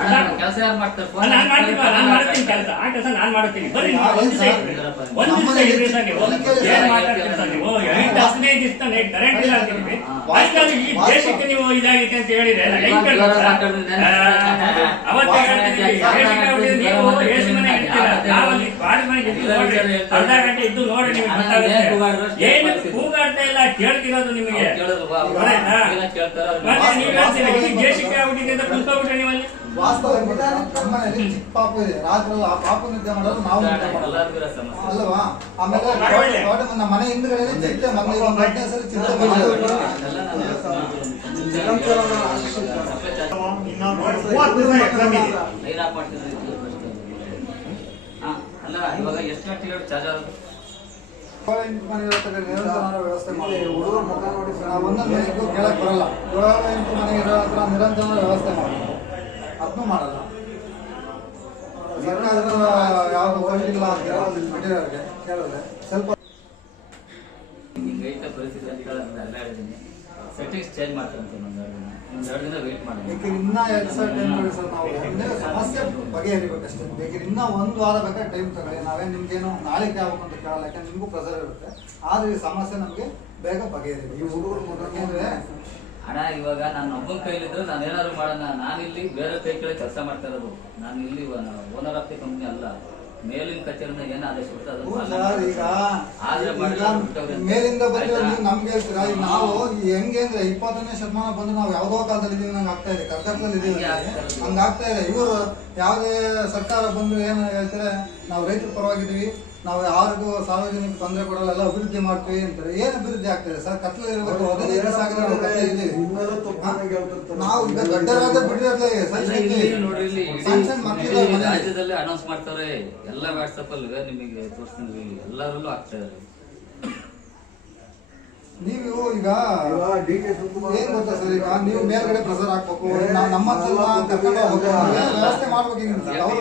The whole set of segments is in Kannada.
ಕೆಲಸ ಯಾರು ಮಾಡ್ತಾರೆ? ಅಲ್ಲ, ನಾನ್ ಮಾಡ್ತೀನಿ ಬಾ, ನಾನ್ ಮಾಡ್ತೀನಿ ಕೆಲಸ. ಆ ಕೆಲಸ ನಾನ್ ಮಾಡ್ತೀನಿ. ಬರ್ರಿ ನೀವು ಒಂದ್ ದಿವಸ ಇರ್ರಿ. ಒಂದ್ ದಿವಸ ಇರ್ರಿ ಸರ್ ನೀವು ಏನ್ ಮಾತಾಡ್ತೀರಿ ಸರ್ ನೀವು? ಎಂಟು ಹದಿನೈದು ದಿವಸ ಕರೆಂಟ್ ಇಲ್ಲ ಅಂತಿದ್ವಿ ಅಷ್ಟಾಗಿ ಈ ದೇಶಕ್ಕೆ ನೀವು ಇದಾಗೈತೆ ಅಂತ ಹೇಳಿದ್ರೆ ನಾನು ಹೆಂಗ್ ಕೇಳ್ಬೇಕು ಸರ್? ಆ, ಅವತ್ತೇ ದೇಶಕ್ಕೆ ಆಗ್ಬಿಟ್ಟಿದೆ, ನೀವು? ಏಸು ಮನೆ ಇರ್ತೀರ ನಾವಲ್ಲಿ ಬಾಡಿಗೆ ಮನೆಗೆ ಇದ್ದು ನೋಡ್ರಿ ಅರ್ಧ ಗಂಟೆ ಇದ್ದು ನೋಡಿ ನಿಮ್ಗೆ ಗೊತ್ತಾಗುತ್ತೆ ಏನು ಕೂಗಾಡ್ತಾ ಇಲ್ಲ ಕೇಳ್ತಿರೋದು ನಿಮಗೆ ಗೊತ್ತಾಯ್ತಾ? ಮತ್ತೆ ನೀವು ಹೇಳ್ತೀರಾ ಈ ದೇಶಕ್ಕೆ ಆಗ್ಬಿಟ್ಟಿದೆ ಅಂತ ಕುತ್ಕೊಬಿಟ್ರೆ ನೀವಲ್ಲಿ ವಾಸ್ತವ ನಮ್ಮನೇಲಿ ಚಿಕ್ಕ ಪಾಪು ಇದೆ ರಾತ್ರಿ ಎಲ್ಲ ಆ ಪಾಪು ನಿದ್ದೆ ಮಾಡೋದು ನಾವು ನಿದ್ದೆ ಮಾಡೋದು ಅಲ್ವಾ ಆಮೇಲೆ ಪರವಾಗಿಲ್ಲ. ದೊಡ್ಡ ನಮ್ಮ ಮನೆ ಹಿಂದ್ಗಡೆ ಚಿಂತೆ ಮನೆ ಒಂದು ಗಂಟೆ ಸರಿ ಚಿಂತೆ ಮಾಡೋದು ಮೂವತ್ತು ದಿವಸ ಎಕ್ಸಾಮ್ ಇದೆ ಅಲ್ಲ ಇವಾಗ ಎಷ್ಟು ಗಂಟೆಗೆ ಚಾರ್ಜ್ ಆಗುತ್ತೆ ವ್ಯವಸ್ಥೆ ಮಾಡಿ. ನಾವು ಒಂದೊಂದು ಮನೆಗೂ ಕೇಳಕ್ಕೆ ಬರಲ್ಲ. ಮನೆ ಇರೋ ಹತ್ರ ನಿರಂತರ ವ್ಯವಸ್ಥೆ ಮಾಡಿ. ಅದನ್ನೂ ಮಾಡಲ್ಲ. ಸರ್ಕಾರದ ಯಾವ ಇಲ್ಲ ಅಂತ ಬಿಟ್ಟಿರೋರಿಗೆ ಕೇಳಿದ್ರೆ ಸ್ವಲ್ಪ ಹಿಂಗೈತೆ ಪರಿಸ್ಥಿತಿ ಅಂತ ಹೇಳಿ ಎಲ್ಲ ಹೇಳಿದ್ದೀನಿ ಸೆಟ್ಟಿಂಗ್ಸ್ ಚೇಂಜ್ ಮಾಡ್ತೀನಿ ಇನ್ನೊಂದು ಎರಡು ದಿನ. ಎರಡು ದಿನ ವೇಟ್ ಮಾಡಿ. ಬೇಕಿದ್ರೆ ಇನ್ನ ಎರಡು ಸಾವಿರ ಟೈಮ್ ಕೊಡಿ ಸರ್ ನಾವು. ಒಂದೇ ಸಮಸ್ಯೆ ಬಗೆಹರಿಬೇಕಷ್ಟೇ ಬೇಕಿದ್ರೆ ಇನ್ನ ಒಂದು ವಾರ ಬೇಕಾದ್ರೆ ಟೈಮ್ ತಗೊಳ್ಳಿ. ನಾವೇನು ನಿಮ್ಗೇನು ನಾಳೆ ಆಗ್ಬೇಕು ಅಂತ ಕೇಳಲ್ಲ ಯಾಕಂದ್ರೆ ನಿಮಗೂ ಪ್ರೆಸರ್ ಇರುತ್ತೆ. ಆದ್ರೆ ಈ ಸಮಸ್ಯೆ ನಮಗೆ ಬೇಗ ಬಗೆಹರಿಬೇಕು. ಯಾಕೆಂದ್ರೆ ಹಣ ಇವಾಗ ನಾನು ಒಬ್ಬ ಕೈಲಿದ್ರೆ ನಾನು ಏನಾದ್ರು ಮಾಡೋಣ. ನಾನಿಲ್ಲಿ ಬೇರೆ ಕೈ ಕೆಳಗೆ ಕೆಲಸ ಮಾಡ್ತಾ ಇರೋದು. ನಾನು ಇಲ್ಲಿ ಓನರ್ ಆಫ್ ದಿ ಕಂಪ್ನಿ ಅಲ್ಲ. ಮೇಲಿನ ಕಚೇರಿನ ಏನ್ ಆದೇಶ ಸರ್ ಈಗ ಆದ್ರೆ. ಮೇಲಿಂದ ಬಂದಿರೋ? ನೀವು ನಮ್ಗೆ ಹೇಳ್ತೀರಾ? ಈಗ ನಾವು ಹೆಂಗೆ ಅಂದ್ರೆ ಇಪ್ಪತ್ತನೇ ಶತಮಾನ ಬಂದ್ರೆ ನಾವು ಯಾವ್ದೋ ಕಾಲದಲ್ಲಿ ಇದೀವಿ ನಂಗೆ ಆಗ್ತಾ ಇದೆ. ಕರ್ನಾಟಕದಲ್ಲಿ ಇದೀವಿ ಹಂಗಾಗ್ತಾ ಇದೆ. ಇವರು ಯಾವುದೇ ಸರ್ಕಾರ ಬಂದು ಏನು ಹೇಳ್ತಾರೆ ನಾವು ರೈತರ ಪರವಾಗಿದ್ದೀವಿ. ನಾವು ಯಾರಿಗೂ ಸಾರ್ವಜನಿಕ ತೊಂದರೆ ಕೊಡಲ್ಲ ಎಲ್ಲ ಅಭಿವೃದ್ಧಿ ಮಾಡ್ತೀವಿ ಅಂತಾರೆ. ಏನು ಅಭಿವೃದ್ಧಿ ಆಗ್ತದೆ ಸರ್? ಕತ್ಲಲ್ಲಿ ಇರಬೇಕು ಹದಿನೈದು ಸಾಗರ ನಾವು ಈಗ ಸಣ್ಣ ಮಕ್ಳಿದಾವೆ ರಾಜ್ಯದಲ್ಲಿ ಅನೌನ್ಸ್ ಮಾಡ್ತಾರೆ ಎಲ್ಲ ವಾಟ್ಸಪ್ ಅಲ್ಲಿ ನಿಮಗೆ ತೋರಿಸ್ತೀನಿ ಎಲ್ಲರಲ್ಲೂ ಆಗ್ತಾ ಇದ್ದಾರೆ ನೀವು ಈಗ ಏನ್ ಗೊತ್ತಾ ಸರ್ ಈಗ? ನೀವು ಮೇಲ್ಗಡೆ ಪ್ರೆಸರ್ ಹಾಕ್ಬೇಕು ನಾವು ನಮ್ಮ ವ್ಯವಸ್ಥೆ ಮಾಡ್ಬೇಕು ಈಗ ಸರ್. ಅವ್ರು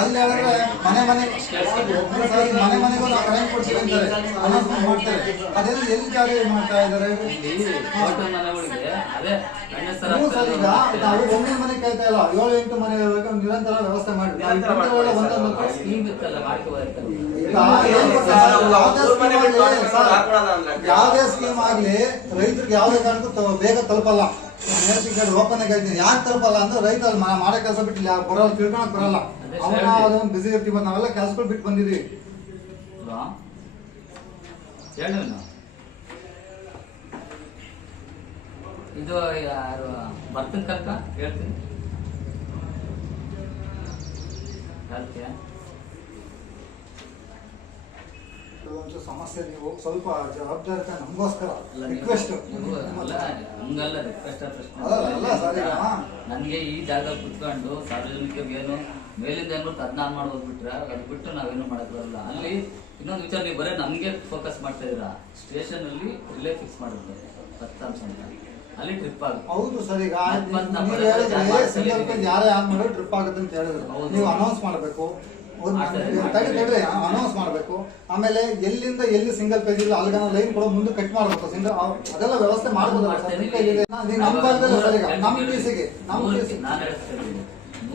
ಅಲ್ಲಿ ಹೇಳಿದ್ರೆ ಮನೆ ಮನೆ ಸರ್, ಮನೆ ಮನೆಗೂ ನಾವು ಕರೆಂಟ್ ಕೊಡ್ತೀವಿ ಅಂತಾರೆ. ಅನೌನ್ಸ್ಮೆಂಟ್ ಮಾಡ್ತಾರೆ. ಅದೆಲ್ಲ ಎಲ್ಲಿ ಜಾರಿ ಮಾಡ್ತಾ ಇದ್ದಾರೆ? ಈಗ ನಾವು ಒಮ್ಮೆ ಮನೆ ಕೇಳ್ತಾ ಇಲ್ಲ. ಏಳು ಎಂಟು ಮನೆ ಇರಬೇಕು ನಿರಂತರ ವ್ಯವಸ್ಥೆ ಮಾಡಿ ಒಂದೊಂದು ಯಾವ್ದೇ ಸ್ಕೀಮ್ ಆಗ್ಲಿ ರೈತರಿಗೆ ಯಾವ್ದೇ ಕಾರಣಕ್ಕೂ ಬೇಗ ತಲುಪಲ್ಲ. ಓಪನ್ ಆಗಿ ಹೇಳ್ತೀನಿ. ಯಾಕೆ ತಲುಪಲ್ಲ ಅಂದ್ರೆ ರೈತ ಅಲ್ಲಿ ಮಾಡೋ ಕೆಲಸ ಬಿಟ್ಟು ಬರೋಲ್ಲ ತಿಳ್ಕೊಳಕ್ ಬರಲ್ಲ. ಅವನ ಅದೊಂದು ಬಿಸಿ ಇರ್ತೀವಿ ನಾವೆಲ್ಲ ಕೆಲಸಗಳು ಬಿಟ್ಟು ಬಂದಿದೀವಿ. ಇದು ಯಾರು ಬರ್ತೀನಿ ಕರ್ಕ? ಹೇಳ್ತೀನಿ. ಹೇಳ್ತೀಯಾ? ಒಂಚೂರು ಸಮಸ್ಯೆ ನೀವು ಸ್ವಲ್ಪ ಜವಾಬ್ದಾರಿತ ನಮಗೋಸ್ಕರ ರಿಕ್ವೆಸ್ಟ್ ಹಂಗಲ್ಲ ರಿಕ್ವೆಸ್ಟ್ ನನಗೆ ಈ ಜಾಗ ಕುತ್ಕೊಂಡು ಸಾರ್ವಜನಿಕ ಏನು ಮೇಲಿಂದ ಏನ್ಬಿಟ್ಟು ಅದನ್ನ ಆನ್ ಮಾಡಿ ಹೋಗ್ಬಿಟ್ರೆ ಅದು ಬಿಟ್ಟು ನಾವೇನು ಮಾಡಕ್ ಬರಲ್ಲ ಅಲ್ಲಿ ಇನ್ನೊಂದು ವಿಚಾರ ನೀವು ಬರೀ ನಮಗೆ ಫೋಕಸ್ ಮಾಡ್ತಾ ಇದೀರಾ ಸ್ಟೇಷನ್ ಅಲ್ಲಿ ರಿಲೇ ಫಿಕ್ಸ್ ಮಾಡಿರ್ತಾರೆ ದತ್ತಾಂಶ ಅಲ್ಲಿ ಟ್ರಿಪ್ ಆಗುತ್ತೆ. ಹೌದು ಸರ್ ಈಗ ಯಾರು ಯಾರೇ ಆನ್ ಮಾಡೋ ಟ್ರಿಪ್ ಆಗುತ್ತೆ ಅಂತ ಹೇಳಿದ್ರು. ನೀವು ಅನೌನ್ಸ್ ಮಾಡಬೇಕು. ತಡಿ ಅನೌನ್ಸ್ ಮಾಡಬೇಕು. ಆಮೇಲೆ ಎಲ್ಲಿಂದ ಎಲ್ಲಿ ಸಿಂಗಲ್ ಪೇಜ್ ಇಲ್ಲ ಅಲ್ಲಿಗೆ ಲೈನ್ ಕೊಡೋ ಮುಂದೆ ಕಟ್ ಮಾಡಬೇಕು. ಸಿಂಗಲ್ ಅದೆಲ್ಲ ವ್ಯವಸ್ಥೆ ಮಾಡ್ಬೋದು ನಿಮ್ಮ. ನಮ್ ನಮ್ಮ ಈಗ. ನಮ್ಮ ಪೀಸಿಗೆ ನಮ್ಮ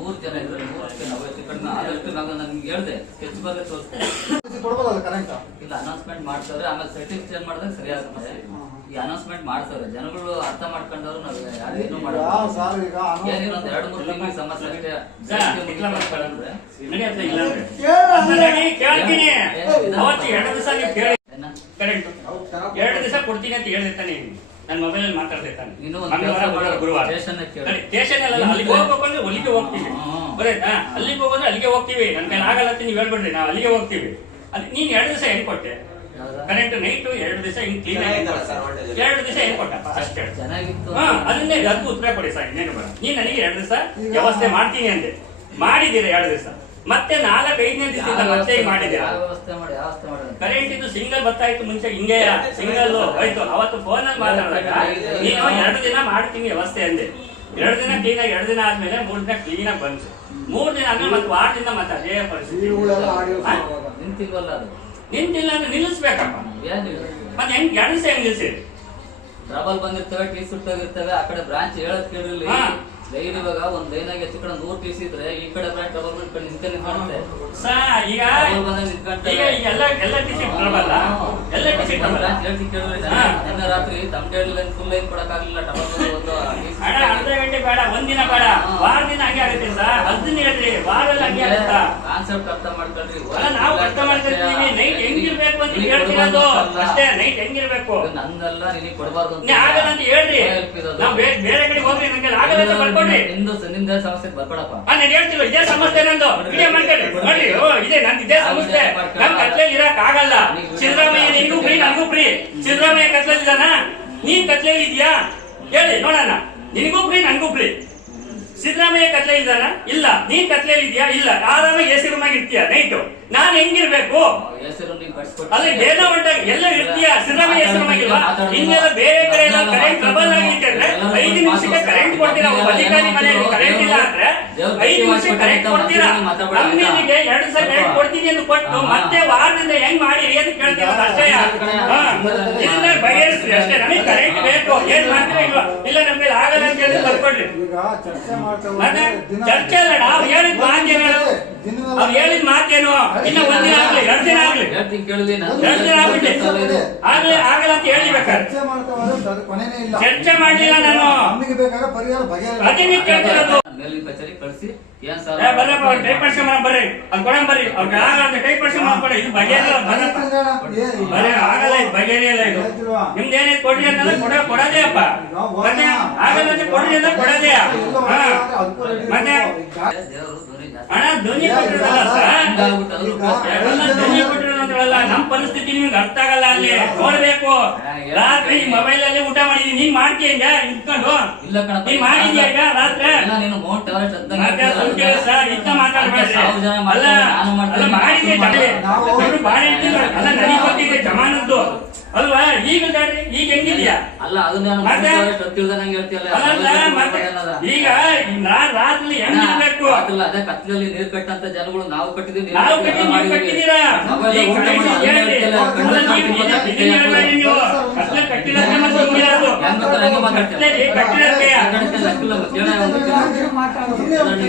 ನೂರು ಜನ ಇದ್ರೆ ನೂರಕ್ಕೆ ನಾವು ಹೆಚ್ಚು ಕಡಿಮೆ ಆದಷ್ಟು ನಾನು ನನ್ಗೆ ಹೇಳ್ದೆ ಸ್ಕೆಚ್ ಬಗ್ಗೆ ಕರೆಂಟ್ ಇಲ್ಲ ಅನೌನ್ಸ್ಮೆಂಟ್ ಮಾಡ್ತಾರೆ ಆಮೇಲೆ ಸೆಟ್ಟಿಂಗ್ ಚೇಂಜ್ ಮಾಡಿದಾಗ ಸರಿಯಾಗುತ್ತೆ ಈ ಅನೌನ್ಸ್ಮೆಂಟ್ ಮಾಡ್ತಾರೆ ಜನಗಳು ಅರ್ಥ ಮಾಡ್ಕೊಂಡವ್ರು ನಾವು ಯಾರು ಏನು ಈಗ ಮಾಡಲ್ಲ ಸರ್ ಈಗ ಏನಿಲ್ಲ ಒಂದ್ ಎರಡು ಮೂರು ತಿಂಗಳ ಸಮಸ್ಯೆ ಅಷ್ಟೇ ಅವತ್ತು ಎರಡು ದಿವಸ ಕೊಡ್ತೀನಿ ಅಂತ ಹೇಳಿರ್ತಾನೆ ನನ್ನ ಮೊಬೈಲ್ ಅಲ್ಲಿ ಮಂಗಳವಾರ ಗುರುವಾರ. ಸ್ಟೇಷನ್ಗೆ ಕೇಳು. ಸ್ಟೇಷನ್ ಅಲ್ಲ ಅಲ್ಲಿಗೆ ಹೋಗ್ಬೇಕು ಅಂದ್ರೆ ಅಲ್ಲಿಗೆ ಹೋಗ್ತೀವಿ. ಬರೇತಾ ಅಲ್ಲಿಗೆ ಹೋಗಂದ್ರೆ ಅಲ್ಲಿಗೆ ಹೋಗ್ತೀವಿ. ನನ್ನ ಕೈಲಿ ಆಗಲ್ಲ ಅಂತ ನೀವು ಹೇಳ್ಬಿಡ್ರಿ ನಾವು ಅಲ್ಲಿಗೆ ಹೋಗ್ತೀವಿ. ಅದು ನೀನ್ ಎರಡು ದಿವಸ ಹೆಂಗ್ ಕೊಟ್ಟೆ? ಕರೆಂಟ್ ನೈಟ್ ಎರಡು ದಿವಸ ಹಿಂಗ್ ಕ್ಲೀನ್ ಎರಡು ದಿವಸ ಹೆಂಗ್ ಕೊಟ್ಟಪ್ಪ ಅಷ್ಟೇ. ಚೆನ್ನಾಗಿತ್ತು. ಹಾ ಅದನ್ನೇ ಅದಕ್ಕೂ ಉತ್ತರ ಕೊಡಿ ಸರ್ ಇನ್ನೇನು ಬರ ನೀನ್ ನನಗೆ ಎರಡು ದಿವಸ ವ್ಯವಸ್ಥೆ ಮಾಡ್ತೀನಿ ಅಂದೆ. ಮಾಡಿದ್ದೀರಾ ಎರಡು ದಿವಸ? ಮತ್ತೆ ನಾಲ್ಕು ಐದನೇ ದಿವಸ ಮತ್ತೆ ವ್ಯವಸ್ಥೆ ಮಾಡಿ ಮಾಡಿದ್ಯಾ ವ್ಯವಸ್ಥೆ ಮಾಡಿ ವ್ಯವಸ್ಥೆ ಮಾಡಿ ಕರೆಂಟ್ ಇದು ಸಿಂಗಲ್ ಬರ್ತಾಯಿತ್ತು ಮುಂಚೆ ಹಿಂಗೆ ಸಿಂಗಲ್ ಹೋಯ್ತು. ಅವತ್ತು ಫೋನ್ ಅಲ್ಲಿ ಮಾತಾಡಿದಾಗ ನೀನು ಎರಡು ದಿನ ಮಾಡ್ತೀನಿ ವ್ಯವಸ್ಥೆ ಅಂದೆ. ಎರಡು ದಿನ ಕ್ಲೀನ್ ಆಗಿ ಎರಡು ದಿನ ಆದ್ಮೇಲೆ ಮೂರ್ ದಿನ ಕ್ಲೀನ್ ಆಗಿ ಬಂತು ಮೂರ್ ದಿನ ಆದ್ಮೇಲೆ ಮತ್ತೆ ವಾರದಿಂದ ಮತ್ತೆ ಅದೇ ಪರಿಸ್ಥಿತಿ. ನಿಂತಿಲ್ಲ ಅಂದ್ರೆ ನಿಲ್ಲಿಸ್ಬೇಕಪ್ಪ. ಮತ್ತೆ ಹೆಂಗ್ ಎರಡು ಸೇ ಹೆಂಗ್ ನಿಲ್ಸಿರಿ? ಟ್ರಬಲ್ ಬಂದಿರ್ತವೆ ಟೀ ಸುಟ್ಟೋಗಿರ್ತವೆ ಆ ಕಡೆ ಬ್ರಾಂಚ್ ಹೇಳೋದ್ ಕೇಳಿರ್ಲಿ. ಹಾ. ಲೈನ್ ಇವಾಗ ಒಂದ್ ಲೈನ್ ಆಗಿ ಹೆಚ್ಚು ಕಡೆ ನೂರ್ ಪೀಸ್ ಇದ್ರೆ ಈ ಕಡೆ ಬ್ರಾಂಚ್ ಗವರ್ಮೆಂಟ್ ಕಡೆ ನಿಂತ ನಿಂತ್ಕೊಂಡೆ ಸಾ ಈಗ ಈಗ ಎಲ್ಲ ಎಲ್ಲ ಹೇಳ್ತಿ ಕೇಳಿದ್ರೆ ರಾತ್ರಿ ತಮ್ಮ ಲೈನ್ ಫುಲ್ ಲೈನ್ ಕೊಡಕ್ಕಾಗ್ಲಿಲ್ಲ ಟ್ರಬಲ್ ಬಂದು ಒಂದು ಅಣ್ಣ ಅರ್ಧ ಗಂಟೆ ಬೇಡ ಒಂದಿನ ಬೇಡ. ವಾರ ದಿನ ಹಾಗೆ ಆಗುತ್ತೆ ಸರ್ ಹತ್ತು ಹೇಳ್ರಿ ವಾರದಲ್ಲಿ ಹಂಗೆ ಆಗುತ್ತಾ? ಕಾನ್ಸೆಪ್ಟ್ ಅರ್ಥ ಮಾಡ್ಕೊಳ್ರಿ. ಅಲ್ಲ ನಾವು ಅರ್ಥ ಮಾಡ್ಕೊಳ್ತೀವಿ. ನೈಟ್ ಹೆಂಗಿರ್ಬೇಕು ಅಂತ ಹೇಳ್ತಿರೋದು ಅಷ್ಟೇ ನೈಟ್ ಹೆಂಗಿರ್ಬೇಕು ನಂದಲ್ಲ ನಿನಗೆ ಕೊಡಬಾರ್ದು ಆಗಲ್ಲ ಅಂತ ಹೇಳ್ರಿ. ನಾವ್ ಬೇರೆ ಕಡೆ ಆಗಲ್ಲ ಅಂತ ಬರ್ಕೊಡ್ರಿ. ನಿಂದು ಸಮಸ್ಯೆ ನಾನು ಹೇಳ್ತಿಲ್ಲ ಇದೇ ಸಮಸ್ಯೆ ನಂದು. ಇದೇ ಮಾಡ್ಕೊಳ್ಳಿ ನೋಡಿ ಓ ಇದೇ ನಂದು ಇದೇ ಸಮಸ್ಯೆ. ನಮ್ ಕತ್ಲೆಯಲ್ಲಿ ಇರಕ್ ಆಗಲ್ಲ. ಸಿದ್ದರಾಮಯ್ಯ ನಿನಗೂ ಫ್ರೀ ನನಗೂ ಫ್ರೀ ಸಿದ್ದರಾಮಯ್ಯ ಕತ್ಲಲ್ಲಿ ಇದಾನ ನೀನ್ ಕತ್ಲೆಯಲ್ಲಿ ಇದೆಯಾ ಹೇಳಿ ನೋಡೋಣ ನಿನಗೂ ಫ್ರೀ ನನಗೂ ಫ್ರೀ ಸಿದ್ದರಾಮಯ್ಯ ಕತ್ಲೆ ಇದ್ದಾನ ಇಲ್ಲ. ನೀನ್ ಕತ್ಲೆಯಲ್ಲಿ ಇದೆಯಾ ಇಲ್ಲ. ಆರಾಮಾಗಿ ಎ ಸಿ ರೂಮಾಗಿ ಇರ್ತೀಯ ನೈಟು ನಾನ್ ಹೆಂಗಿರ್ಬೇಕು? ಅಲ್ಲಿ ಬೇರೆ ಹೊಂಟಾಗ ಎಲ್ಲ ಇರ್ತೀಯ? ಸಿದ್ದರಾಮಯ್ಯ ಹೆಸರು ಇನ್ನೆಲ್ಲ ಬೇರೆ ಕಡೆ ಎಲ್ಲ ಕರೆಂಟ್ ಟ್ರಬಲ್ ಆಗಿತ್ತು ಅಂದ್ರೆ ಐದು ನಿಮಿಷಕ್ಕೆ ಕರೆಂಟ್ ಕೊಡ್ತೀರಾ? ಒಬ್ಬ ಅಧಿಕಾರಿ ಮನೆಯಲ್ಲಿ ಕರೆಂಟ್ ಇಲ್ಲ ಅಂದ್ರೆ ಐದು ನಿಮಿಷಕ್ಕೆ ಕರೆಂಟ್ ಕೊಡ್ತೀರಾ? ನಮ್ಮಿಗೆ ಎರಡು ಸಾವಿರ ಕರೆಂಟ್ ಕೊಡ್ತೀನಿ ಅಂತ ಕೊಟ್ಟು ಮತ್ತೆ ವಾರದಿಂದ ಹೆಂಗ್ ಮಾಡಿ ಅಂತ ಕೇಳ್ತೀರ ಅಷ್ಟೇ ಇಲ್ಲ ಬಗೆಹರಿಸ್ರಿ ಅಷ್ಟೇ. ನಮಗೆ ಕರೆಂಟ್ ಬೇಕು. ಏನ್ ಮಾಡ್ತೀರಾ ಇಲ್ವಾ? ಇಲ್ಲ ನಮ್ಗೆ ಆಗಲ್ಲ ಅಂತ ಹೇಳಿ ಬರ್ಕೊಡ್ರಿ ಈಗ ಚರ್ಚೆ ಮಾಡ್ತಾ ಮತ್ತೆ ಚರ್ಚೆ ಅಲ್ಲ ನಾವು ಹೇಳಿದ ಮಾತೇನು? ಅವ್ರು ಹೇಳಿದ ಮಾತೇನು? ಇನ್ನ ಒಂದಿನ ಆಗ್ಲಿ ಎರಡು ದಿನ ಆಗ್ಲಿ. ಹೇಳ್ತೀನಿ ನಾನು. ಎರಡು ದಿನ ಆಗ್ಬಿಟ್ಟೆ ಆಗ್ಲಿ ಆಗಲ್ಲ ಅಂತ ಹೇಳಿ ಬೇಕಾದ್ರೆ. ಚರ್ಚೆ ಮಾಡ್ತಾ ಕೊನೆನೇ ಇಲ್ಲ. ಚರ್ಚೆ ಮಾಡ್ಲಿಲ್ಲ ನಾನು. ನಮಗೆ ಬೇಕಾದ ಪರಿಹಾರ ಬಗೆಹರಿಲ್ಲ ಅದೇ ನೀವು ಕೇಳ್ತಿರೋದು. ಮೇಲಿನ ಕಚೇರಿ ಕಳಿಸಿ ಏನ್ ಸರ್? ಬರ್ರಪ್ಪ ಬರ್ರಿ. ಬರ್ರಿ. ಅವ್ರಿಗೆ ಆಗಲ್ಲ ಅಂತ ಟೈಪ್ ಮಾಡ್ಕೊಡಿ ಇದು ಬಗೆಹರಿಲ್ಲ ಬರಪ್ಪ ಬರೀ ಆಗಲ್ಲ ಇದು ಬಗೆಹರಿಯಲ್ಲ ಇದು. ನಿಮ್ದು ಏನೇನು ಕೊಡ್ರಿ ಅಂತಂದ್ರೆ ಕೊಡ ಕೊಡೋದೇ ಅಪ್ಪ. ಮತ್ತೆ ಆಗಲ್ಲ ಅಂತ ಕೊಡ್ರಿ ಅಂದ್ರೆ ಕೊಡೋದೇ. ಮತ್ತೆ? ಧ್ವನಿ ಹಣ ಧ್ವನಿ ಕೊಟ್ಟಿರಲ್ಲ ಸರ್? ಧ್ವನಿ ನಮ್ ಪರಿಸ್ಥಿತಿ ನಿಮ್ಗೆ ಅರ್ಥ ಆಗಲ್ಲ ಅಲ್ಲಿ. ನೋಡ್ಬೇಕು. ರಾತ್ರಿ ಮೊಬೈಲ್ ಅಲ್ಲಿ ಊಟ ಮಾಡಿದೀನಿ. ನೀನ್ ಮಾಡ್ತೀಯ ಈಗ ಇಟ್ಕೊಂಡು ಇಲ್ಲ ಕಣಪ್ಪ ನೀನ್ ಮಾಡಿದ್ಯಾ ಈಗ ರಾತ್ರಿ? ಇಲ್ಲ ನೀನು ಮೌಂಟ್ ಎವರೆಸ್ಟ್ ಹತ್ತಂಗೆ ಮತ್ತೆ ಸುಮ್ನೆ ಕೇಳು ಸರ್, ಇದ್ನ ಮಾತಾಡ್ಬೇಡ್ರಿ. ಸಾವಿರ ಜನ ಅಲ್ಲ, ಮಾಡ್ತಾರೆ, ನಾನು ಅಲ್ಲ, ಜಗಳ. ನಾವು- ದೊಡ್ಡ. ಅಲ್ವಾ? ಈಗ ನೋಡ್ರಿ, ಈಗ ಹೆಂಗಿದ್ಯಾ? ಅಲ್ಲ ಅದನ್ನ ಮತ್ತೆ? ಹೇಳ್ತೀಯಲ್ಲ? ಅಲ್ಲ ಮತ್ತೆ ಈಗ ನಾನ್ ರಾತ್ರಿ ಹೆಂಗಿರ್ಬೇಕು ಅಲ್ಲ ಅದೇ ಕತ್ಲಲ್ಲಿ ನೀರ್ ಕಟ್ಟಂತ ಜನಗಳು ನಾವು ಕಟ್ಟಿದೀವಿ ನೀವು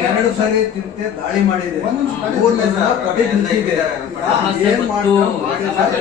ಎರಡು ಸಾರಿ ತಿಂತೆ ದಾಳಿ ಮಾಡಿದೆ. ಒಂದು ಮೂರನೇ ಸಲ ಕಡೆ ಏನ್ ಮಾಡುವ ಮಾಡ್ತಾರೆ?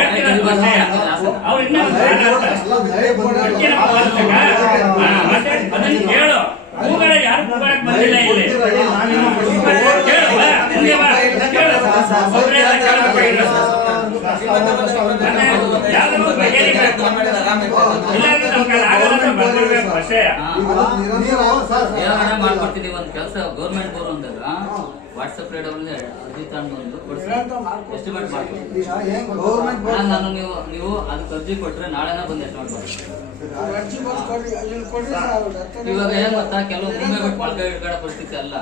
ಅದನ್ನ ಕೇಳು. ಯಾರು ಬಂದಿಲ್ಲ ಇಲ್ಲಿ? ಮಾಡ್ಕೊಡ್ತೀನಿ ಒಂದ್ ಕೆಲಸ ಗೌರ್ಮೆಂಟ್ ಬೋರ್ ಅಂದಾಗ ವಾಟ್ಸಪ್ ರೇಡಲ್ಲಿ ಅರ್ಜಿ ತಗೊಂಡು ಎಸ್ಟಿಮೇಟ್ ನಾನು ನೀವು ನೀವು ಅದಕ್ಕೆ ಅರ್ಜಿ ಕೊಟ್ರೆ ನಾಳೆನ ಬಂದು ಎಸ್ಟಿಮೇಟ್ ಮಾಡ್ಬೋದು ಇವಾಗ ಏನ್ ಗೊತ್ತಾ? ಕೆಲವು ಮುಂದೆ ಬಿಟ್ಟು ಮಲ್ಕ ಪರಿಸ್ಥಿತಿ ಅಲ್ಲ.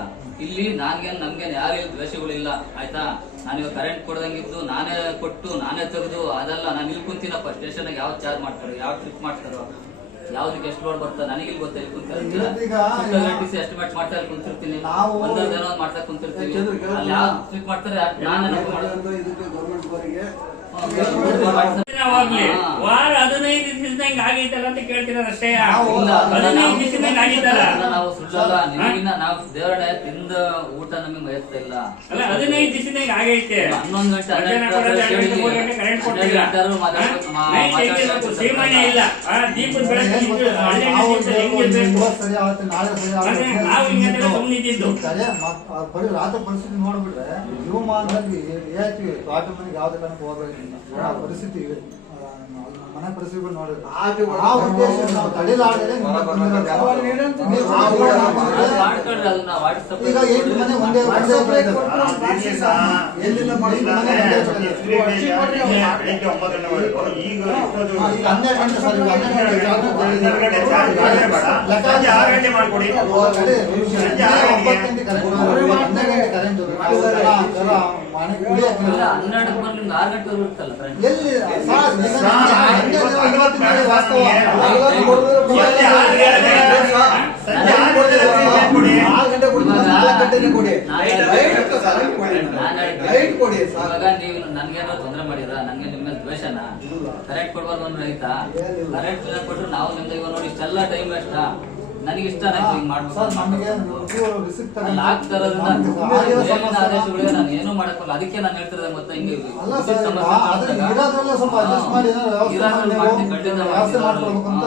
ಇಲ್ಲಿ ನಾನ್ಗೇನ್ ನಮ್ಗೇನ್ ಯಾರು ದ್ವೇಷಗಳು ಇಲ್ಲ. ಆಯ್ತಾ? ನಾನು ಇವಾಗ ಕರೆಂಟ್ ಕೊಡ್ದಂಗಿದ್ದು ನಾನೇ ಕೊಟ್ಟು ನಾನೇ ತೆಗೆದು ಅದೆಲ್ಲ ನಾನು ಇಲ್ಲಿ ಕುಂತೀನಪ್ಪ. ಸ್ಟೇಷನ್ ಯಾವ ಚಾರ್ಜ್ ಮಾಡ್ತಾರೋ ಯಾವ ಟ್ರಿಪ್ ಮಾಡ್ತಾರೋ. ಯಾವ್ದಕ್ಕೆ ಎಷ್ಟು ಲೋಡ್ ಬರ್ತದೆ ನನಗೆ ಗೊತ್ತಿಲ್ಲ. ಕುಂತಿರ್ತೀನಿ ಎಸ್ಟಿಮೇಟ್ ಮಾಡ್ತಾ ಕುಂತಿರ್ತೀನಿ. ಒಂದೊಂದ್ ಏನೋ ಮಾಡ್ತಾ ಕುಂತಿರ್ತೀನಿ ಅಲ್ಲಿ ಯಾವ ಟ್ರಿಪ್ ಮಾಡ್ತಾರೆ ನಾನು ಹೋಗ್ಲಿ ವಾರ ಹದಿನೈದು ದಿವಸದಂಗ ಆಗೈತಲ್ಲ ಅಂತ ಕೇಳ್ತಿರೋದು ಅಷ್ಟೇ ಹದಿನೈದು ದಿವಸದಂಗ ಆಗಿತ್ತಲ್ಲ ನಾವು ಸುಳ್ಳಲ್ಲ ನಿಮಗಿನ್ನ ನಾವು ದೇವರಡೆ ತಿಂದ ಊಟ ನಮಗೆ ಮಯಸ್ತಾ ಇಲ್ಲ ಅಲ್ಲ ಹದಿನೈದು ದಿವಸದಂಗ ಆಗೈತೆ ಹನ್ನೊಂದು ಗಂಟೆ ಹನ್ನೆರಡು ಕರೆಂಟ್. ಸೀಮಾನೆ ಇಲ್ಲ ಆ ದೀಪದ ಬೆಳಕು ನಾವು ಸುಮ್ಮನಿದ್ದು ಬರೀ ರಾತ್ರಿ ಪರಿಸ್ಥಿತಿ ನೋಡ್ಬಿಟ್ರೆ ಜೀವಮಾನದಲ್ಲಿ ರಿಯಾಯಿತಿ ತೋಟ ಮನೆಗೆ ಯಾವ್ದೇ ಕಾರಣಕ್ಕೆ ಹೋಗ್ಬೇಕಿಲ್ಲ ಆ ಪರಿಸ್ಥಿತಿ ಇದೆ. ಮನೆ ಪರಿಸ್ಥಿತಿಗಳು ಆಚೆ ಆ ಉದ್ದೇಶ ನಾವು ಈಗ ಎಂಟು ಮನೆ ಒಂದೇ ಹನ್ನೆರಡು ಗಂಟೆ ಸರ್ ಹನ್ನೆರಡು ಗಂಟೆ ಆರು ಗಂಟೆ ಮಾಡ್ಕೊಡಿ. ಒಂಬತ್ತು ಗಂಟೆ ಕರೆಂಟ್. ಕರೆಂಟ್ ನೀವು ನನ್ಗೇನೋ ತೊಂದ್ರೆ ಮಾಡಿದ ನಂಗೆ ನಿಮ್ಮ ದ್ವೇಷನ ಕರೆಕ್ಟ್ ಕೊಡ್ಬಾರ್ದು ಅಂದ್ರೆ ಆಯ್ತಾ. ಕರೆಕ್ಟ್ ಕೊಟ್ರು ನಾವು ನಿಮ್ದು ನೋಡಿ ಇಷ್ಟೆಲ್ಲ ಟೈಮ್ ವೇಸ್ಟ್ ನನಗೆ ಇಷ್ಟ ಸರ್, ನಮಗೆ ನೀವು ತಗೊಂಡು- ನಾನು ಏನು ಮಾಡಕ್ಕಲ್ಲ ಅದಕ್ಕೆ ನಾನು ಹೇಳ್ತಿರೋದು ಮತ್ತೆ ಹಿಂಗೆ ಅಲ್ಲ ಸರ್, ಇರೋದ್ರಲ್ಲೇ ಸ್ವಲ್ಪ ಅಡ್ಜಸ್ಟ್ ಮಾಡಿ ಏನಾದ್ರು ವ್ಯವಸ್ಥೆ ಇರೋದ್ರಲ್ಲಿ ಮಾಡಿ ಮಾಡ್ತೀನಿ, ನೀವು ಖಂಡಿತ ವ್ಯವಸ್ಥೆ ಮಾಡ್ಕೊಳ್ಬೇಕು ಅಂತ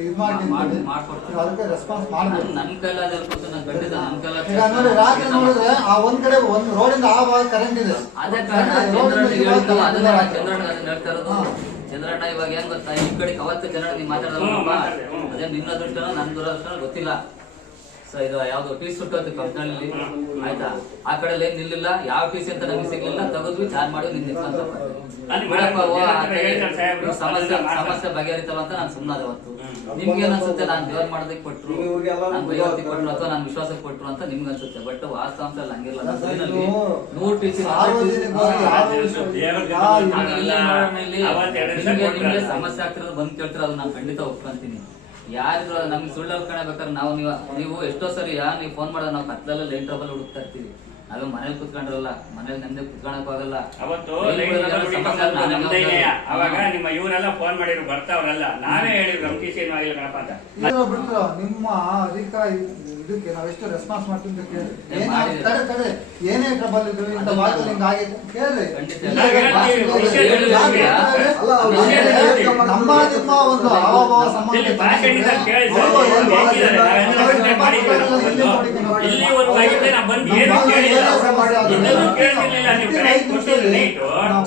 ಇದು ಮಾಡಿ- ಮಾಡ್ಕೊಡ್ತೀನಿ. ಅದಕ್ಕೆ ರೆಸ್ಪಾನ್ಸ್ ಮಾಡ್ಬೇಕು. ನನ್ ಕೈಲಾದ ಹೇಳ್ಕೊಡ್ತೀನಿ, ನಾನು ಖಂಡಿತ ನನ್ ಕೈಲಾದ ಈಗ ನೋಡಿ ರಾತ್ರಿ ನೋಡಿದ್ರೆ ಆ ಒಂದ್ ಕಡೆ ಒಂದ್ ರೋಡಿಂದ ಆ ಭಾಗ ಕರೆಂಟ್ ಇದೆ. ಅದೇ ಕಾರಣ ಚಂದ್ರಣ್ಣ ಅದನ್ನ ಚಂದ್ರಣ್ಣ ಅದನ್ನ ಹೇಳ್ತಾ ಇರೋದು. ಚಂದ್ರಣ್ಣ ಇವಾಗ ಏನ್ ಗೊತ್ತಾ? ಈ ಕಡೆ ಅವತ್ತು ಚಂದ್ರಣ್ಣ ನೀವು ಮಾತಾಡೋದಪ್ಪ ಅದೇ ನಿನ್ನ ದೃಷ್ಟ ನನ್ನ ದುರದೃಷ್ಟ ಗೊತ್ತಿಲ್ಲ. ಸೊ ಇದು ಯಾವ್ದು ಟಿ ಸುಟ್ಟೋದು ಕಂಪ್ನಲ್ಲಿ ಆಯ್ತಾ? ಆ ಕಡೆ ಏನ್ ನಿಲ್ಲಿಲ್ಲ? ಯಾವ ಪೀಸ್ ಸಿ ಅಂತ ನಮ್ಗೆ ಸಿಗ್ಲಿಲ್ಲ. ತೆಗೆದ್ವಿ ಚಾರ್ಜ್ ಮಾಡಿ ಸಾಹೇಬ್ರು, ಸಮಸ್ಯೆ. ಸಮಸ್ಯೆ ಬಗೆಹರಿತಾವ ಅಂತ ನಾನು ಸುಮ್ಮನೆ ಅವತ್ತು. ನಿಮ್ಗೆ ಅನ್ಸುತ್ತೆ? ನಾನು ದೇವ್ರ ಮಾಡೋದಕ್ಕೆ ಕೊಟ್ರು. ನಾನು ಕೊಟ್ರು ಅಥವಾ ನನ್ ವಿಶ್ವಾಸಕ್ಕೆ ಕೊಟ್ರು ಅಂತ ನಿಮ್ಗೆ ಅನ್ಸುತ್ತೆ. ಬಟ್ ವಾಸ್ತವಾಂಶ ಅಲ್ಲಿ ಹಂಗಿಲ್ಲ. ನೂರು ಟಿ ಸಿ ನಿಮ್ಗೆ ಸಮಸ್ಯೆ ಆಗ್ತಿರೋದು ಬಂದ್ ಕೇಳ್ತಿರೋದು ನಾನು ಖಂಡಿತ ಒಪ್ಕೊಂತೀನಿ. ಯಾರಿದ್ರು ನಮ್ಗೆ ಸುಳ್ಳು ಹೇಳ್ಕೊಳ ಬೇಕಾದ್ರೆ ನಾವು ನೀವು ನೀವು ಎಷ್ಟೋ ಸರಿ, ಯಾ, ನೀವು ಫೋನ್ ಮಾಡೋದು, ನಾವು ಕತ್ತಲಲ್ಲಿ ಲೈನ್ ಟ್ರಬಲ್ ಹುಡುಕ್ತಾ ಇರ್ತೀವಿ. ನಾವೇ ಮನೇಲಿ ಕುತ್ಕೊಂಡಿರಲ್ಲ ಮನೇಲಿ ನಂದೆ ಕುತ್ಕೊಳಕ್ ಆಗಲ್ಲ. ಅವತ್ತು ಸಮಸ್ಯೆ ನಮ್ದೇ? ಅವಾಗ ನಿಮ್ಮ ಇವರೆಲ್ಲ ಫೋನ್ ಮಾಡಿದ್ರು ಬರ್ತಾವ್ರಲ್ಲ. ನಾವೇ ಹೇಳಿದ್ರು ಸಿ ಆಗಿಲ್ಲ ಕಣಪ್ಪ ಅಂತ. ನಿಮ್ಮ ಅಧಿಕಾರಿ ಇದಕ್ಕೆ ನಾವೆಷ್ಟು ಎಷ್ಟು ರೆಸ್ಪಾನ್ಸ್ ಮಾಡ್ತೀವಿ ಅಂತ ಕೇಳಿ. ಏ, ಏನ್ ಮಾಡಿದೆ. ತಡೆ ತಡೆ ಏನೇ ಟ್ರಬಲ್ ಇದ್ರು ಇಂಥ ಅದನ್ನ- ಭಾಗದಲ್ಲಿ ಹಿಂಗ್ ಆಗಿದೆ ಕೇಳ್ರಿ ಖಂಡಿತ ಇಲ್ಲ, ಎಲ್ಲ ಇಲ್ಲ, ಇಲ್ಲ, ವಿಷಯ ಇಲ್ಲ, ಇಲ್ಲ, ಅಲ್ಲ, ಅವ್ರು ನಮ್ಗೆ ವಿಷಯ ನಮ್ಮ ನಿಮ್ಮ ಒಂದು ಹಾವಭಾವ ಸಂಬಂಧ ಇಲ್ಲಿ ಕೇಳಿ ಸರ್, ಹೌದು, ಹೌದು, ಹೇಗಿದ್ದಾರೆ? ನಾವೆಲ್ಲ ಮಾಡಿದ್ದೀವಿ. ಇಲ್ಲಿವರೆಗೂ ಬಂದು ಏನು ಕೇಳಿಲ್ಲ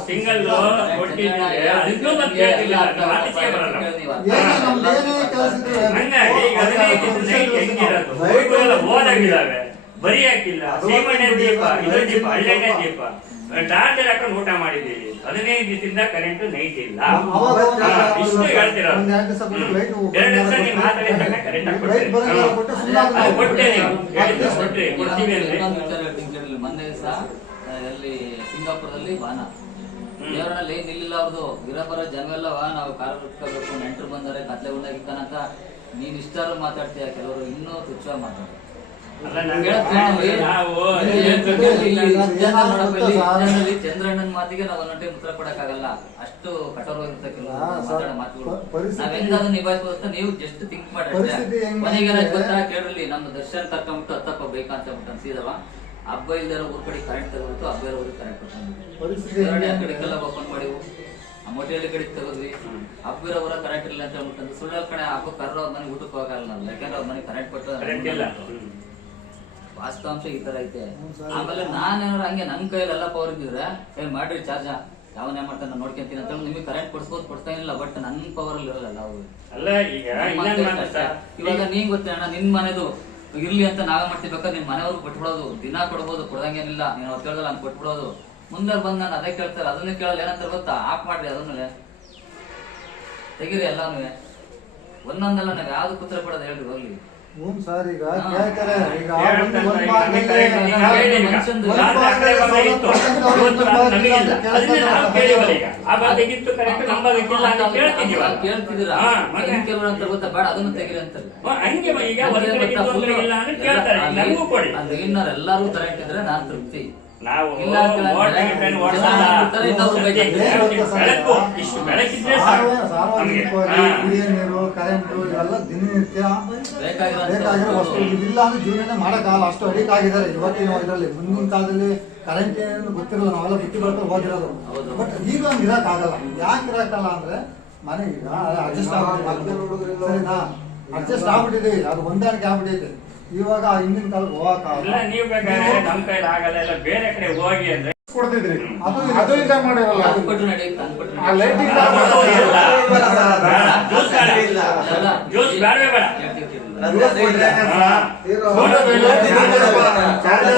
ಸಿಂಗಲ್ ಓದಾಗಿದ್ದಾವೆ ಬರಿ ಹಾಕಿಲ್ಲ ಸೀಮೆಣ್ಣೆ ದೀಪ ಇದು ದೀಪ ಹಳ್ಳೆಣ್ಣೆ ದೀಪ ಡಾಕ್ಟರ್ ಹಾಕೊಂಡು ಊಟ ಮಾಡಿದ್ದೀವಿ ಹದಿನೈದು ದಿವಸದಿಂದ ಕರೆಂಟ್ ನೈಟ್ ಇಲ್ಲ ಇಷ್ಟು ಹೇಳ್ತೀರ ಎರಡು ದಿವಸ ನೀವು ಕರೆಂಟ್ ಲೈಟ್ ಬರೋಲ್ಲ ಕೊಟ್ಟು ಸುಮ್ಮನೆ ಅದು ಕೊಟ್ಟೆ ನೀವು ಎರಡು ದಿವಸ ಕೊಟ್ರಿ ಕೊಡ್ತೀವಿ ಅಂದ್ರೆ ಮೊನ್ನೆ ದಿವಸ ಎಲ್ಲಿ ಸಿಂಗಾಪುರದಲ್ಲಿ ವಾಹನ. ದೇವರಲ್ಲಿ ನಿಲ್ಲಿಲ್ಲ ಅವ್ರದ್ದು ಗಿರಬರ ಜನವೆಲ್ಲ ಎಲ್ಲ ವಾ ನಾವು ಕಾರ್ ಬಿಟ್ಕೋಬೇಕು ನೆಂಟರು ಬಂದರೆ ಕತ್ಲೆ ಉಂಡಾಗಿತ್ತಾನಂತ ನೀನ್ ಇಷ್ಟಾರು ಮಾತಾಡ್ತೀಯ ಕೆಲವರು ಇನ್ನೂ ತುಚ್ಛ ಮಾತಾಡ್ತಾರೆ. ಅಲ್ಲ ಚಂದ್ರಣ್ಣನ ಮಾತಿಗೆ ನಾವು ಒಂದೊಂದು ಟೈಮ್ ಉತ್ತರ ಕೊಡಕ್ಕಾಗಲ್ಲ. ಅಷ್ಟು ಕಠೋರವಾಗಿರುತ್ತೆ ಕೆಲವು ಮಾತುಗಳು. ನಾವೆಂದ ಅದನ್ನ ನಾವ್ ಹೆಂಗಾದ್ರೂ ನಿಭಾಯಿಸ್ಬೋದು ಅಂತ ನೀವು ಜಸ್ಟ್ ಥಿಂಕ್ ಮಾಡಿ ಮನೆಗೆಲ್ಲ ಗೊತ್ತಾ ಕೇಳ್ರಿ ನಮ್ಮ ದರ್ಶನ್ ಕರ್ಕೊಂಡ್ಬಿಟ್ಟು ಹತ್ತಪ್ಪ ಬೇಕಂತ ಬಿಟ್ಟು ಅನ್ಸಿದವ. ಹಬ್ಬ ಇಲ್ದಿರೋ ಊರ್ ಕಡೆ ಕರೆಂಟ್ ತಗೋಬೇಕು ಹಬ್ಬ ಇರೋ ಊರಿಗೆ ಕರೆಂಟ್ ಪರಿಸ್ಥಿತಿ ಕಡೆ ಕಲ್ಲ ಓಪನ್ ಮಾಡಿವು. ಆ ಮೊಟೆಯಲ್ಲಿ ಕಡೆಗೆ ತಗೋದ್ವಿ. ಹಬ್ಬ ಇರೋ ಊರ ಕರೆಂಟ್ ಇಲ್ಲ ಅಂತ ಹೇಳ್ಬಿಟ್ಟು ಸುಳ್ಳ ಕಡೆ ಹಬ್ಬ ಕರ್ರ ಅವ್ರ ಮನೆಗೆ ಊಟಕ್ಕೆ ಹೋಗಲ್ಲ ಯಾಕಂದ್ರೆ ಅವ್ರ ಮನೆ ಕರೆಂಟ್ ಕರೆಂಟ್ ಇಲ್ಲ. ಕೊಟ್ಟು ವಾಸ್ತವಾಂಶ ಈ ತರ ಐತೆ. ಆಮೇಲೆ ನಾನ್ ಏನಾರ ಹಂಗೆ ನನ್ ಕೈಯಲ್ಲಿ ಎಲ್ಲ ಪವರ್ ಇದ್ದಿದ್ರೆ ಏ ಮಾಡ್ರಿ ಚಾರ್ಜ ಯಾವನೇ ಮಾಡ್ತಾನೆ ನೋಡ್ಕೊಂತೀನಿ ಅಂತ ನಿಮಗೆ ಕರೆಂಟ್ ಕೊಡ್ಸ್ಬೋದು ಕೊಡ್ತಾ ಇಲ್ಲ ಬಟ್ ನನ್ ಪವರ್ ಅಲ್ಲಿ ಇರಲ್ಲ ಇವಾಗ ನೀನ್ ಗೊತ್ತೇ ಅಣ್ಣ ನಿನ್ ಮನೆದು ಇರ್ಲಿ ಅಂತ ನಾವೇ ಮಾಡ್ತೀವಿ ಬೇಕಾದ್ರೆ ನಿಮ್ ಮನೆಯವ್ರಿಗೆ ಕೊಟ್ಬಿಡೋದು, ದಿನ ಕೊಡ್ಬೋದು ಕೊಡಂಗೇನಿಲ್ಲ ನೀನು ಅವ್ರು ಕೇಳ್ದಲ್ಲ ಹಂಗೆ ಕೊಟ್ಬಿಡೋದು. ಮುಂದೆ ಬಂದ್ ನಾನು ಅದೇ ಕೇಳ್ತಾರೆ ಅದನ್ನ ಕೇಳಲ್ಲ ಏನಂತಾರೆ ಗೊತ್ತಾ? ಆಫ್ ಮಾಡ್ರಿ ಅದನ್ನ ತೆಗೀರಿ ಎಲ್ಲಾನು ಒಂದೊಂದಲ್ಲ ನನಗೆ ಯಾವ್ದು ಕುತ್ರ ಕೊಡೋದು ಹೇಳ್ರಿ, ಹೋಗ್ಲಿ. ಹ್ಞೂ ಸರ್ ಈಗ ಕೇಳ್ತಾರೆ. ಈಗ ಎಲ್ಲಾರು ತರ ನಾನ್ ತೃಪ್ತಿ. ನಾವು ಬೆಳಕು ಇಷ್ಟು ಬೆಳಕಿದ್ರೆ ಸಾಕು. ಕುಡಿಯೋ ನೀರು ಕರೆಂಟು ಇವೆಲ್ಲ ದಿನನಿತ್ಯ ಬೇಕಾಗಿರೋ ವಸ್ತು ಇದಿಲ್ಲ ಅಂದ್ರೆ ಜೀವನ ಮಾಡಕ್ಕಾಗಲ್ಲ. ಅಷ್ಟು ಅಡಿಕ್ ಆಗಿದ್ದಾರೆ ಇವತ್ತಿನ ಇದರಲ್ಲಿ. ಮುಂದಿನ ಕಾಲದಲ್ಲಿ ಕರೆಂಟ್ ಏನು ಗೊತ್ತಿರಲ್ಲ. ನಾವೆಲ್ಲ ಬುತ್ತಿ ಬರ್ತಾ ಓದಿರೋದು ಬಟ್ ಈಗ ಹಂಗ್ ಇರಕ್ಕಾಗಲ್ಲ. ಯಾಕೆ ಇರಕ್ಕಲ್ಲ ಅಂದ್ರೆ ಮನೆ ಈಗ ಅಡ್ಜಸ್ಟ್ ಆಗ್ಬಿಟ್ಟಿದೆ. ಅಡ್ಜಸ್ಟ್ ಆಗ್ಬಿಟ್ಟಿದೆ. ಅದು ಹೊಂದಾಣಿಕೆ ಆಗ್ಬಿಟ್ಟಿದೆ. ಇವಾಗ ಹಿಂದಿನ ಕಾಲಕ್ಕೆ ಇಲ್ಲ ನೀವ್ ನೀವು ಬೇಕಾದ್ರೆ ನಮ್ ಕೈಲಿ ಆಗಲ್ಲ ಎಲ್ಲ ಬೇರೆ ಕಡೆ ಹೋಗಿ ಅಂದ್ರೆ ಕೊಡ್ತಿದ್ರಿ. ಅದು ಅದು ಇಲ್ಲ ಮಾಡಿರಲ್ಲ ತಂದ್ಕೊಟ್ರು ನಡಿ, ತಂದ್ಕೊಟ್ರು ಆ ಜ್ಯೂಸ್ ಬೇಡ. ಜ್ಯೂಸ್ ಬೇಡವೇ ಬೇಡ ಚಾರ್ಜರ್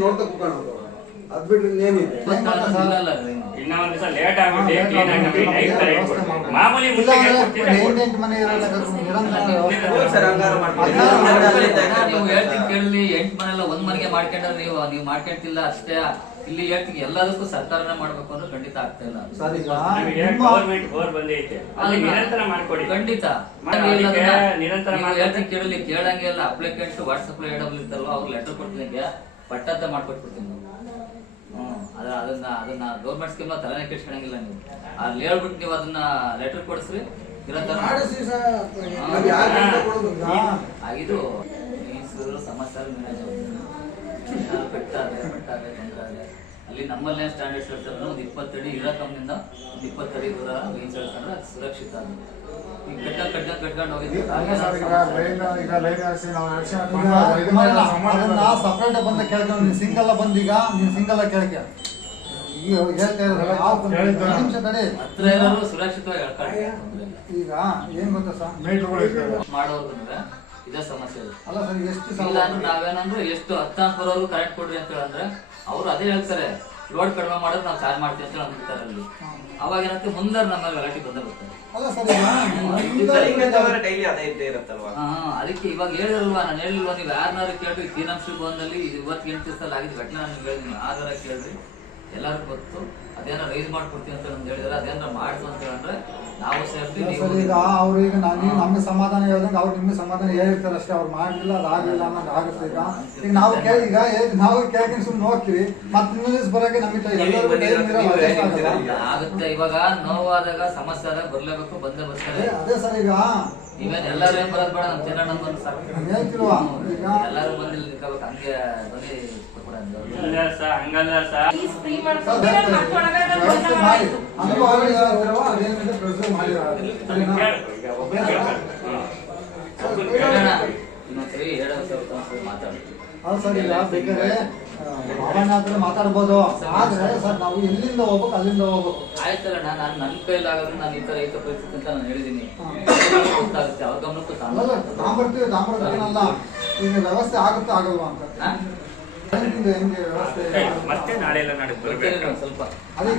ನೋಡ್ತಾ ಕೂತ್ಕೊಳ್ಳೋದು. ಅದ್ ಬಿಟ್ರೆ ಇನ್ನೇನಿದೆ ಇಪ್ಪತ್ನಾಲ್ಕು ಇಲ್ಲಲ್ಲ ಏನು. ಇನ್ನ ಒಂದ್ ಮಾಮೂಲಿ ನೀವು ಹೇಳ್ತೀನಿ ಎಂಟ್ ಮನೆಲ್ಲ ಮನೆಗೆ ಮಾಡ್ಕೊಂಡ್ರೆ ನೀವು ನೀವು ಮಾಡ್ಕೊಂತಿಲ್ಲ ಅಷ್ಟೇ ಇಲ್ಲಿ ಹೇಳ್ತೀನಿ ಎಲ್ಲದಕ್ಕೂ ಸರ್ಕಾರನೇ ಮಾಡ್ಬೇಕು ಅಂದ್ರೆ ಖಂಡಿತ ಆಗ್ತಾ ಇಲ್ಲ ಖಂಡಿತ. ಹೇಳ್ತೀನಿ ಕೇಳಲಿ ಕೇಳಂಗೆ ಇಲ್ಲ ಅಪ್ಲಿಕೆಂಟ್ ವಾಟ್ಸಪ್ ಎ ಡಬ್ಲ್ಯೂ ಇರ್ತಾರಲ್ಲ ಅವ್ರು ಲೆಟರ್ ಕೊಡ್ತೀನಿ ಪಟ್ಟಂತ ಮಾಡ್ಕೊಟ್ಬಿಡ್ತೀನಿ ಅದ ಅದನ್ನ ಅದನ್ನ ಗೌರ್ಮೆಂಟ್ ಸ್ಕೀಮ್ ತಲೆನೇ ಕೆಡ್ಸ್ಕೊಳಂಗಿಲ್ಲ ನೀವು. ಅಲ್ಲಿ ಹೇಳ್ಬಿಟ್ಟು ನೀವು ಅದನ್ನ ಲೆಟರ್ ಕೊಡಿಸ್ರಿ. ನಾವ್ ಸಮಸ್ಯೆ ತೊಂದರೆ ಅಲ್ಲಿ ನಮ್ಮಲ್ಲೇ ಸ್ಟ್ಯಾಂಡರ್ಡ್ಸ್ ಹೇಳ್ತಾರೆ ಒಂದು ಇಪ್ಪತ್ತಡಿ ಇರೋ ಒಂದು ಇಪ್ಪತ್ತಡಿ ದೂರ ಮೀನ್ಸ್ ಹೇಳ್ಕೊಂಡ್ರೆ ಸುರಕ್ಷಿತ ಈಗ ಕಟ್ಕೊಂಡು ಕಟ್ಕೊಂಡು ಕಟ್ಕೊಂಡು ಹೋಗಿದ್ದು ಹಂಗೆ ಸರ್ ಈಗ ಲೈನ್ ಲೈನ್ ಹಾಕ್ಸಿ ನಾವು ಎಲೆಕ್ಷನ್ ಈಗ ಬಂದಾಗ ಇದು ಮಾಡಿಲ್ಲ, ಅದನ್ನ ಸಂಬಂಧ ಸಪ್ರೇಟ್ ಬಂದ ಕೇಳ್ಕೊಂಡು ಸಿಂಗಲ್ ಬಂದೀಗ ಈಗ ನೀನು ಸಿಂಗಲ್ ಕೇಳ್ಕೆ. ಈಗ ಹೇಳ್ತಾ ಇರೋದು ಯಾವ ಹೇಳಿದ್ದು. ನಿಮಿಷ ತಡಿ. ಹತ್ರ ಏನಾದ್ರು ಸುರಕ್ಷಿತವಾಗಿ ಈಗ ಏನ್ ಗೊತ್ತಾ ಸರ್? ಮೀಟರ್ಗಳು ಇರ್ತವೆ ಅಂದ್ರೆ ಇದೇ ಸಮಸ್ಯೆ ಇದೆ ಅಲ್ಲ ಸರ್ ಎಷ್ಟು ಇಲ್ಲ ಸಲ ಅಂದ್ರೆ ನಾವೇನಂದ್ರೆ ಎಷ್ಟು ಹತ್ತಾರು ಬರೋರು ಕರೆಕ್ಟ್ ಕೊಡ್ರಿ ಅಂತ ಹೇಳಂದ್ರೆ ಅವ್ರು ಅದೇ ಹೇಳ್ತಾರೆ ಲೋಡ್ ಕಡಿಮೆ ಮಾಡೋದು ನಾವು ಚಾರ್ಜ್ ಮಾಡ್ತೀವಿ ಅಂತ ಅಂತಾರೆ ಅಲ್ಲಿ. ಅವಾಗ ಏನಂತೆ ಮುಂದೆ ನಮ್ಮ ಗಲಾಟೆ ಬಂದೇ ಬರ್ತಾರೆ ಅದಕ್ಕೆ ಇವಾಗ ಹೇಳಿದ್ರಲ್ವಾ ನಾನು ಹೇಳಿಲ್ವಾ ನೀವು ಯಾರನ್ನಾರು ಕೇಳ್ರಿ ತೀನಾಂಶ ಬಂದಲ್ಲಿ ಇವತ್ತು ಎಂಟು ದಿವಸದಲ್ಲಿ ಆಗಿದ್ದು ಘಟನೆ ನಾನು ಹೇಳಿದ್ದೀನಿ ಆಧಾರ ಕೇಳ್ರಿ. ಎಲ್ಲರಿಗೂ ಗೊತ್ತು. ಅದೇನ ರೈಸ್ ಮಾಡ್ಕೊಡ್ತೀವಿ ಅಂತ ನಮ್ಗೆ ಹೇಳಿದ್ರೆ ಅದೇನ ಮಾಡ್ತು ಅಂತ ಹೇಳಿದ್ರೆ ನಾವು ಸೇರ್ತೀವಿ ಸರ್ ಈಗ ಅವ್ರು ಈಗ ನಾನು ನಮ್ಗೆ ಸಮಾಧಾನ ಹೇಳ್ದಂಗ ಅವ್ರು ನಿಮ್ಗೆ ಸಮಾಧಾನ ಹೇಳಿರ್ತಾರೆ ಅಷ್ಟೇ ಅವ್ರು ಮಾಡಲಿಲ್ಲ ಅದಾಗಲಿಲ್ಲ ಅನ್ನೋದು ಆಗುತ್ತೆ ಈಗ. ಈಗ ನಾವು ಕೇಳಿ ಈಗ ನಾವು ಕೇಳ್ಕೊಂಡು ಸುಮ್ಮನೆ ಹೋಗ್ತೀವಿ ಮತ್ತೆ ಇನ್ನೊಂದು ಬರೋಕೆ ನಮಗೆ. ಆಗುತ್ತೆ ಇವಾಗ ನೋವಾದಾಗ ಸಮಸ್ಯೆ ಆದಾಗ ಬರ್ಲೇಬೇಕು ಬಂದೇ ಬರ್ತಾರೆ. ಅದೇ- ಸರ್ ಈಗ ಇವೇನ್ ಎಲ್ಲರೂ ಏನ್ ಬರೋದ್ ಬೇಡ ನಮ್ ತಿನ್ನೋಣ ಬಂದು ಎಲ್ಲರೂ ಬಂದಿಲ್ಲ ಹಂಗೆ ಬನ್ನಿ. ಇಲ್ಲ ಬೇಕಾದ್ರೆ ಹತ್ರ ಮಾತಾಡ್ಬೋದು ಆದ್ರೆ ಸರ್ ನಾವು ಎಲ್ಲಿಂದ ಹೋಗ್ಬೇಕು ಅಲ್ಲಿಂದ ಹೋಗ್ಬೇಕು ಆಯ್ತಲ್ಲ ನಾನು ನಾನು ನನ್ನ ಕೈಲಾಗದ್ರೆ ನಾನು ಈ ತರ ಐತ ಪರಿಸ್ಥಿತಿ ಅಂತ ನಾನು ಹೇಳಿದೀನಿ. ಗೊತ್ತಾಗುತ್ತೆ ಅವ್ರ ಗಮನಕ್ಕೂ ತಾಂಬರ್ತೀವಿ ತಾಂಬರ್ತೀನಲ್ಲ ಈಗ ವ್ಯವಸ್ಥೆ ಆಗುತ್ತಾ ಆಗಲ್ವಾ ಅಂತ ಮತ್ತೆ ನಾಳೆ ಎಲ್ಲ ನಾಳೆ ಬರ್ಬೇಕು. ಸ್ವಲ್ಪ. ಅದೇ.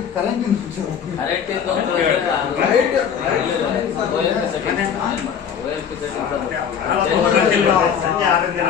ಸಂಜೆ ಆರರಿಂದ